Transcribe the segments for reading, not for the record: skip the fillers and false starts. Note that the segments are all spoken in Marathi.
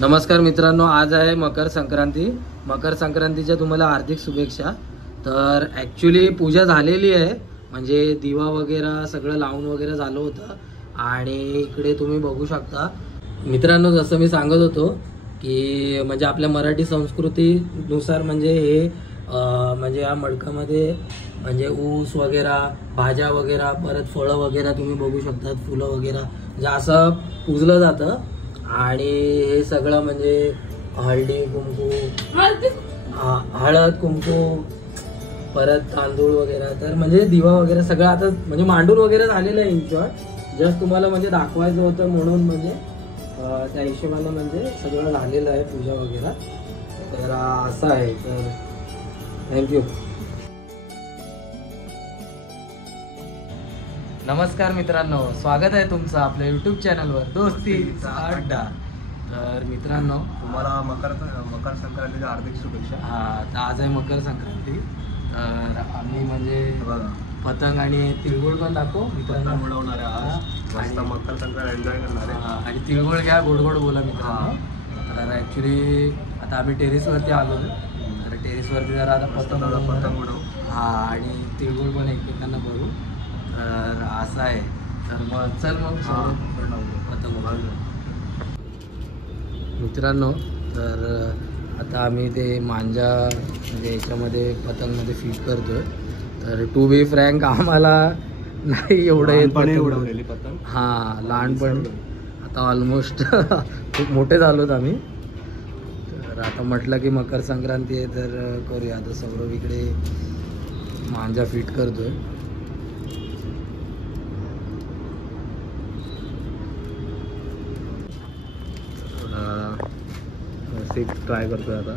नमस्कार मित्रांनो, आज आहे मकर संक्रांती. मकर संक्रांतीच्या तुम्हाला हार्दिक शुभेच्छा. तर ॲक्च्युली पूजा झालेली आहे, म्हणजे दिवा वगैरे सगळं लावून वगैरे झालं होतं. आणि इकडे तुम्ही बघू शकता मित्रांनो, जसं मी सांगत होतो की म्हणजे आपल्या मराठी संस्कृतीनुसार म्हणजे हे म्हणजे या मडकामध्ये म्हणजे ऊस वगैरे, भाज्या वगैरे, परत फळं वगैरे तुम्ही बघू शकता, फुलं वगैरे म्हणजे असं पूजलं जातं. आणि हे सगळं म्हणजे हळदी कुंकू, हळद कुंकू, परत तांदूळ वगैरे, तर म्हणजे दिवा वगैरे सगळं आता म्हणजे मांडून वगैरे झालेलं आहे. इन शॉर्ट जस्ट तुम्हाला म्हणजे दाखवायचं होतं म्हणून म्हणजे त्या हिशोबाने म्हणजे सगळं झालेलं आहे पूजा वगैरे. तर असं आहे. तर थँक्यू. नमस्कार मित्रांनो, स्वागत आहे तुमचं आपल्या यूट्यूब चॅनलवर दोस्तीचा अड्डा. तर मित्रांनो, तुम्हाला मकर संक्रांतीच्या हार्दिक शुभेच्छा. तर आज आहे मकर संक्रांती. तर आम्ही म्हणजे पतंग आणि तिळगुळ पण दाखवू मित्रांनो. उडवणार आहे आज, मस्त मकर संक्रांत एन्जॉय करणार आहे. आणि तिळगुळ घ्या, गोड गोड बोला मित्रांनो. तर ॲक्च्युली आता आम्ही टेरेसवरती आलो. तर टेरेसवरती जरा आता पतंग उडवू. आणि तिळगुळ पण एकमेकांना बघू. तर असं आहे. तर मग चल मग पतंग मित्रांनो. तर आता आम्ही ते मांजा म्हणजे याच्यामध्ये पतंगमध्ये फिट करतोय. तर टू बी फ्रँक आम्हाला नाही एवढं येत उडवलेली पतंग. हां, लहानपण. आता ऑलमोस्ट खूप मोठे झालोत आम्ही. तर आता म्हटलं की मकर संक्रांती आहे तर करूया. आता सौरभ इकडे मांजा फिट करतोय. ट्राय करतोय आता.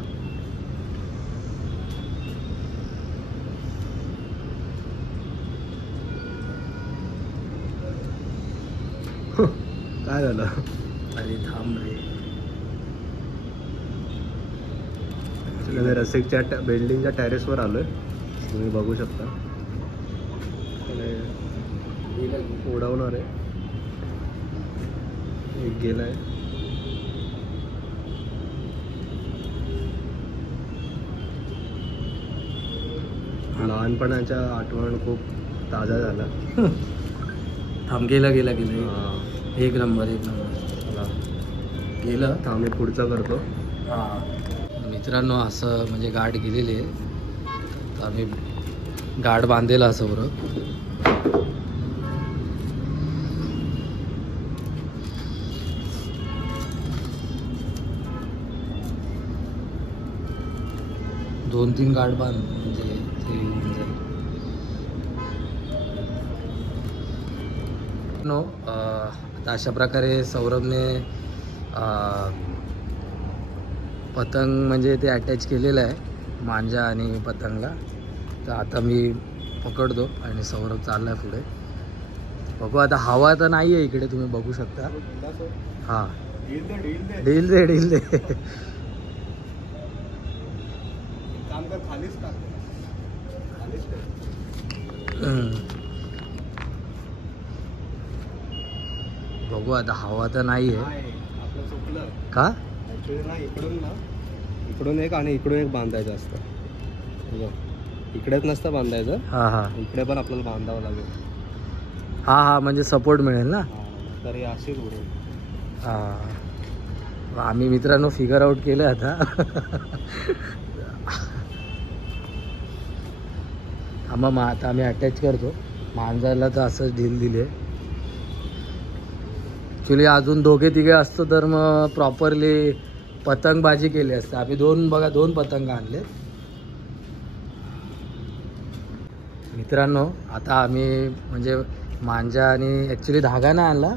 काय झालं? अरे थांब रे. रसिकच्या बिल्डिंगच्या टेरेसवर आलोय, तुम्ही बघू शकता. उडवणार आहे, एक गेलाय. लहानपणाच्या आठवण खूप ताजा झाला. थांब, गेला एक नंबर गेलं. थांब, मी पुढचं करतो. मित्रांनो, असं म्हणजे गाठ गेलेली आहे. तर आम्ही गाठ बांधेल असं बरं. दोन तीन गाठ बांध म्हणजे ते येऊन जाईल. आता अशा प्रकारे सौरभने पतंग म्हणजे ते अटॅच केलेलं आहे मांजा आणि पतंगला. तर आता मी पकडतो आणि सौरभ चालला आहे पुढे. बघू आता. हवा तर नाही आहे इकडे, तुम्ही बघू शकता. हां, ढील दे. बघू आता. हवा तर नाही आहे का? इकडून एक आणि इकडून एक बांधायचं असतं. इकडेच नसतं बांधायचं. हां, इकडे पण आपल्याला बांधावं लागेल. हां, म्हणजे सपोर्ट मिळेल ना. तरी अशीच उडून. आम्ही मित्रांनो फिगर आउट केलं आता. आता आम्ही अटॅच करतो मांजाला. तर असंच ढील दिले. ॲक्च्युली अजून दोघे तिघे असतो तर मग प्रॉपरली पतंगबाजी केली असते. आम्ही दोन पतंग आणले मित्रांनो. आता आम्ही म्हणजे मांजा आणि ॲक्च्युली धागा नाही आणला,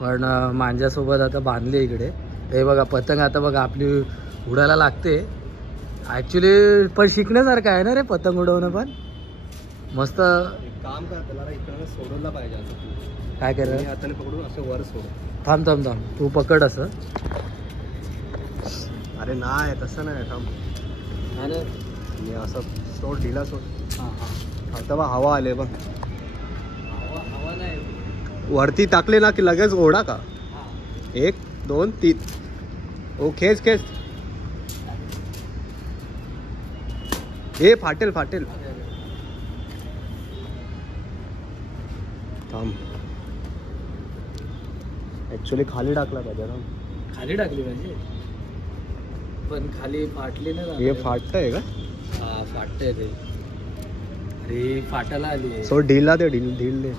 पण मांजासोबत आता बांधले इकडे. हे बघा पतंग. आता बघा आपली उडायला लागते ॲक्च्युली. पण शिकण्यासारखं आहे ना रे पतंग उडवणं पण. मस्त काम कर, त्याला इकडे सोडवलं पाहिजे. असं काय करायचं? हाताने पकडून असं वर सोड. थांब, तू पकड असं. अरे नाही, तसं नाही. थांब, मी असं सोड, ढिला सोड. तेव्हा हवा आले बघ. हवा नाही वरती टाकले ना की लगेच ओढा का. 1 2 3 ओ खेच खेच. हे फाटेल फाटेल. थांब. ऍक्च्युली खाली टाकला पाहिजे ना. खाली टाकली पाहिजे पण खाली फाटली ना. हे फाटतंय का? हा फाटतंय ते. अरे फाटायला आली. सो ढीला दे ढील ढील दे.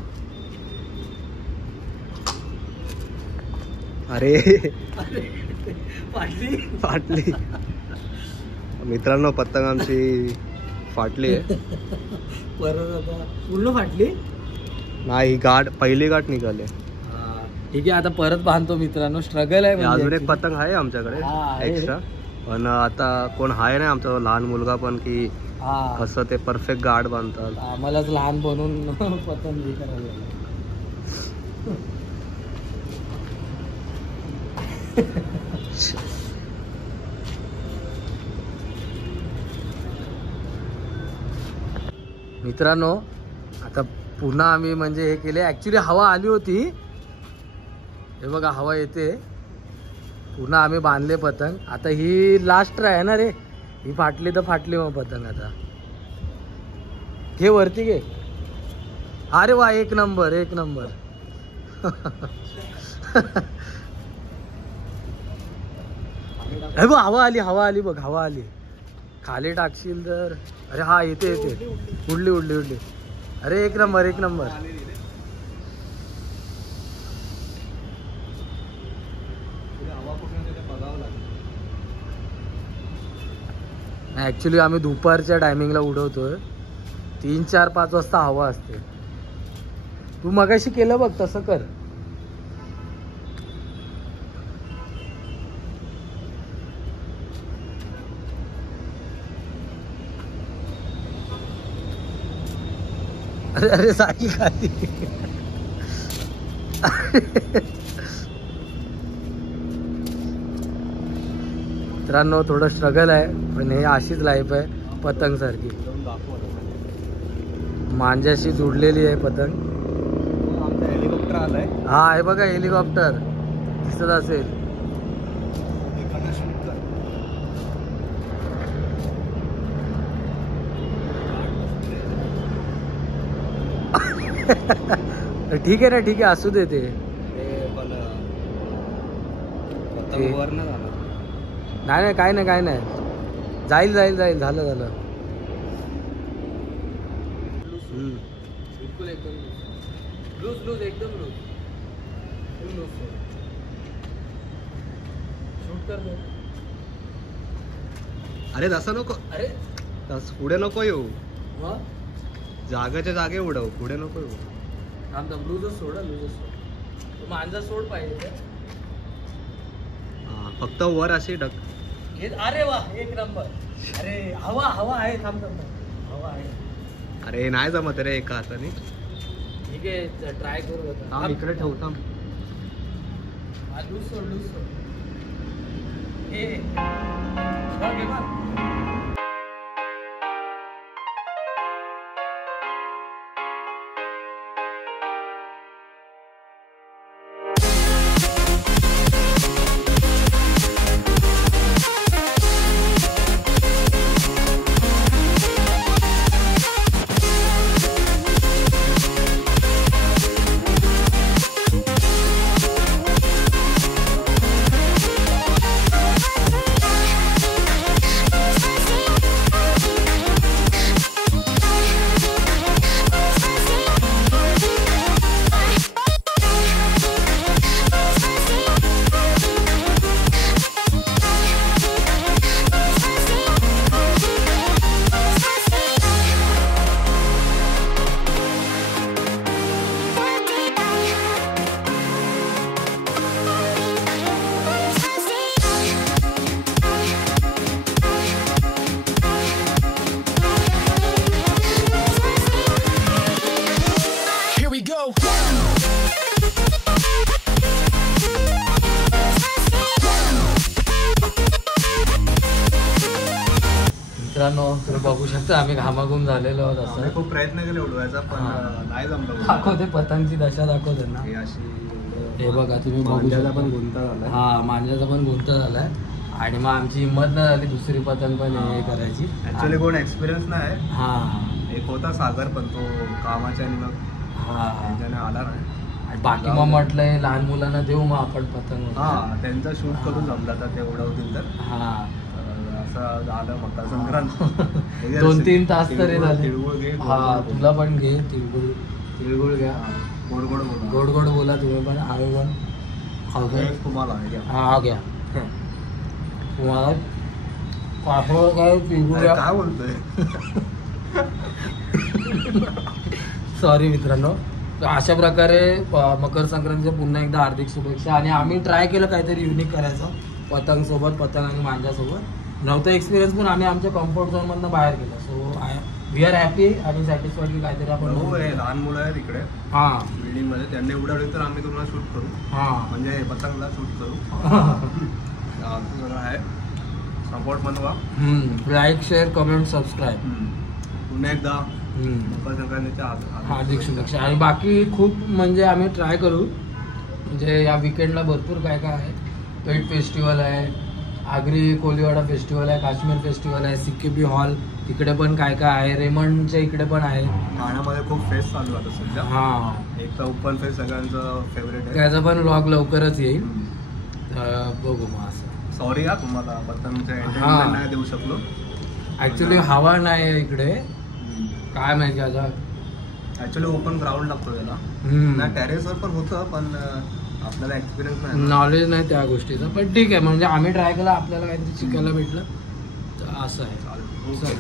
अरे फाटली फाटली. मित्रांनो पतंग आमची फाटली आहे. परत आता पूर्ण फाटली नाही. गाठ पहिली गाठ निघाली. ठीक आहे आता परत बांधतो मित्रांनो. स्ट्रगल आहे. अजून एक पतंग आहे आमच्याकडे एक्स्ट्रा. पण आता कोण आहे नाही आमचा लहान मुलगा पण की कसं ते परफेक्ट गाठ बांधतात. आम्हालाच लहान बनवून पतंग हे करायला. मित्रांनो आता पुन्हा आम्ही म्हणजे हे केले. ऍक्च्युली हवा आली होती. हे बघा हवा येते. पुन्हा आम्ही बांधले पतंग. आता ही लास्ट आहे ना रे. ही फाटली तर फाटली मग पतंग. आता घे वरती घे. अरे वा एक नंबर एक नंबर. बघ हवा आली हवा आली बघ हवा आली. खाली टाकशील तर. अरे हा येते येते. उडली उडली उडली. अरे एक नंबर एक नंबर. ऍक्च्युली आम्ही दुपारच्या टायमिंगला उडवतोय. 3, 4, 5 वाजता हवा असते. तू मगाशी केलं बघ तसं कर. अरे अरे साई खाली. मित्रांनो थोडं स्ट्रगल आहे पण हे अशीच लाईफ आहे पतंग सारखी. मांजाशी जुडलेली आहे पतंग. आमचा हेलिकॉप्टर आलाय. हा हे बघा हेलिकॉप्टर दिसत असेल. ठीक आहे ना ठीक आहे असू दे ते. नाही नाही काय नाही काय नाही. जाईल जाईल जाईल. झालं झालं. बिलकुल एकदम लूज लूज एकदम लूज. Full loose. शूट कर दे. अरे तसं नको. अरे तसं पुढे नको येऊ. मग जागेच्या जागे उडव. पुढे नको येऊ. थांब थांब. लूजच सोड लूजच सोड. तू मांजा सोड पाहिजे ते. फक्त वर अशी ढक. अरे वा एक नंबर. अरे हवा हवा आहे. थांब थांब. हवा आहे. अरे नाही जमत रे एका हाताने. ठीक आहे ट्राय करू. थांब इकडे ठेव. थांब. लूज सोड लूज सोड. हे बघ हे बघ. मित्रांनो तुम्ही बघू शकता आम्ही घामाघूम झालेलो आहोत. असं खूप प्रयत्न केले उडवायचा पण नाही जमलं. दाखवते पतंगची दशा दाखवते ना. हे अशी. हे बघा तुम्ही बघू शकता. पण गुंता झाला. हा मांजाचा पण गुंता झालाय. आणि मग आमची हिंमत नाही झाली दुसरी पतंग पण हे करायची. ऍक्च्युली कोण एक्सपिरियन्स नाही. हा एक होता सागर पण तो कामाच्या आणि मग त्याने आला नाही. बाकी मग म्हटलंय लहान मुलांना देऊ मग आपण पतंग. हा त्यांचा शूट करून जमला तर ते उडवतील तर. हा असं झालं मकर संक्रांत. 2-3 तास तरी झाले. तिळगुळ घे. हा तुला पण घे तिळगुळ घ्या. गोड गोड बोला. गोड गोड बोला तुम्ही पण. आम्ही पण खाऊ. तुम्हाला हा घ्या तुम्हाला काय तिळगुळ काय बोलतोय. सॉरी मित्रांनो. तर अशा प्रकारे मकर संक्रांतीच्या पुन्हा एकदा हार्दिक शुभेच्छा. आणि आम्ही ट्राय केलं काहीतरी युनिक करायचं पतंग सोबत, पतंग आणि मांजासोबत. नव्हतं एक्सपिरियन्स पण आम्ही आमच्या कम्फर्ट झोनमधनं बाहेर केलं. सो वी आर हॅपी आणि सॅटिस्फाईड की काहीतरी आपण. लहान मुलं आहेत इकडे हां बिल्डिंग मध्ये, त्यांनी उडवली तर आम्ही तुम्हाला शूट करू. हां म्हणजे पतंगला शूट करू. असं सगळं आहे. सपोर्ट बनवा. Like share comment subscribe. पुन्हा एकदा मकर संक्रांतीच्या हार्दिक शुभेच्छा. आणि बाकी खूप म्हणजे आम्ही ट्राय करू. म्हणजे या विकेंडला भरपूर काय काय आहे. पेट फेस्टिवल आहे, आगरी कोलीवाडा फेस्टिवल आहे, काश्मीर फेस्टिवल आहे, सिक्केबी हॉल तिकडे पण काय काय आहे, रेमंडच्या इकडे पण आहे. ठाण्यामध्ये खूप फेस्ट चालू आहे सध्या. हां एक तर ओपन फेस्ट सगळ्यांचं फेवरेट आहे. त्याचा पण व्लॉग लवकरच येईल. बघू मग असं. सॉरी हा तुम्हाला पतंगच्या एंटरटेनमेंट नाही देऊ शकलो. ऍक्च्युली हवा नाही आहे इकडे, काय माहिती आता. ऍक्च्युली ओपन ग्राउंड लागतो त्याला. नाही टेरेसवर पण होतं पण आपल्याला एक्सपिरियन्स नाही, नॉलेज नाही त्या गोष्टीचं. पण ठीक आहे म्हणजे आम्ही ट्राय केलं, आपल्याला काहीतरी शिकायला भेटलं तर असं आहे. ओके.